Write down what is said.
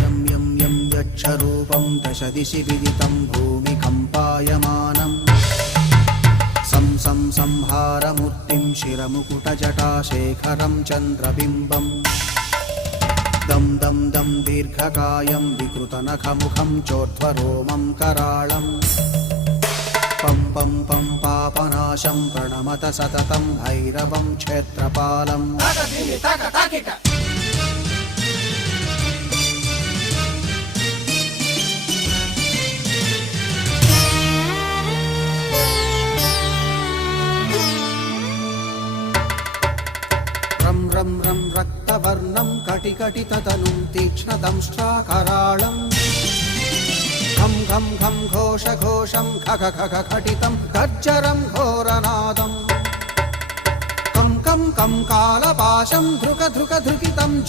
यं यं यं यक्षरूपं दशदिशि विदितं भूमिकम्पायमानम् सं संहारमूर्तिं शिरमुकुटजटाशेखरं चन्द्रबिम्बम् दं दं दं दीर्घकायं विकृतनखमुखं चोर्ध्वरोमं कराळम् पं पं पं पापनाशं प्रणमत सततं भैरवं क्षेत्रपालम् रं रं रं रक्तवर्णं कटिकटिततनुं तीक्ष्णदंष्ट्राकराळम् घं घं घं घोषघोषं खग खग खटितं गर्जरं घोरनादम् कं कं कं कालपाशं धृक धृक धृकितं